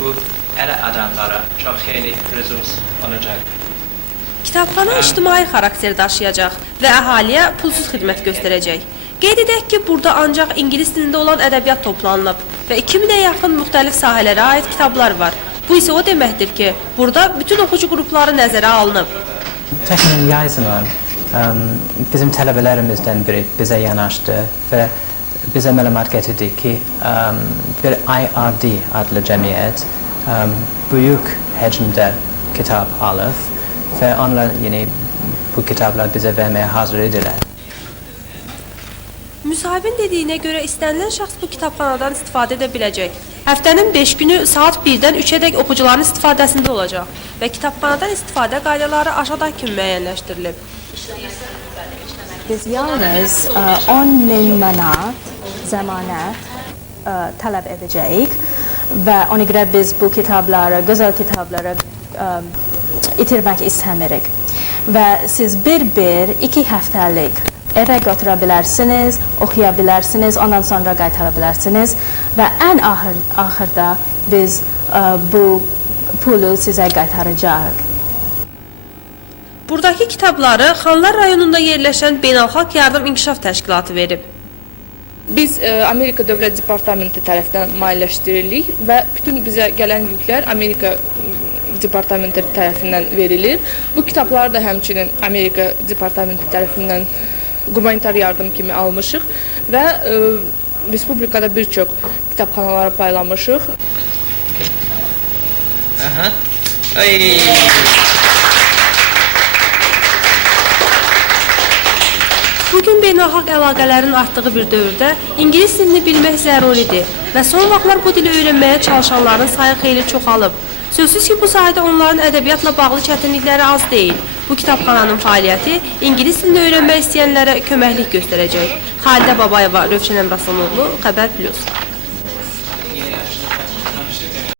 bu elə adamlara çox xeyli resurs olacaq. Kitabxana ictimai xarakter daşıyacaq və əhaliyə pulsuz xidmət göstərəcək. Qeyd edək ki, burada ancaq ingilis dilində olan ədəbiyyat toplanılıb və 2000-ə yaxın müxtəlif sahələrə aid kitablar var. Bu isə o deməkdir ki, burada bütün oxucu qrupları nəzərə alınıb. Teknin Yayzıman bizim tələbələrimizdən biri bizə yanaşdı və bizə məlumat gətirdi ki, bir IRD adlı cəmiyyət böyük həcmdə kitab alıb və onlar yine bu kitablar bizə verməyə hazır idilər. Müsahibin dediyinə görə istənilən şəxs bu kitabxanadan istifadə edə biləcək. Həftənin 5 günü saat 1-dən 3-ədək oxucuların istifadəsində olacaq və kitabxanadan istifadə qaydaları aşağıdakı kimi müəyyənləşdirilib. Biz yalnız 10.000 manat zəmanət tələb edəcəyik və ona görə biz bu kitabları, gözəl kitabları itirmək istəmirik. Və siz bir-bir 2 həftəlik evə götürə bilərsiniz, oxuya bilərsiniz, ondan sonra qaytara bilərsiniz və ən axırda biz bu pulu sizə qaytaracaq. Buradakı kitabları Xanlar rayonunda yerləşən Beynəlxalq Yardım İnkişaf Təşkilatı verib. Biz Amerika Dövlət Departamenti tərəfindən maliyyələşdiririk və bütün bizə gələn yüklər Amerika Departamenti tərəfindən verilir. Bu kitabları da həmçinin Amerika Departamenti tərəfindən humanitar yardım kimi almışıq və respublikada bir çox kitabxanalara paylamışıq. Bugün beynəlxalq əlaqələrin artdığı bir dövrdə ingilis dilini bilmək zəruridir və son vaxtlar bu dili öyrənməyə çalışanların sayı xeyli çoxalıb. Sözsüz ki, bu sahədə onların ədəbiyyatla bağlı çətinlikləri az deyil. Bu kitabxananın fəaliyyəti ingilis dilini öyrənmək istəyənlərə köməklik göstərəcək. Xalidə Babayeva, Rövşən Əmrasonoğlu, Xəbər Plus.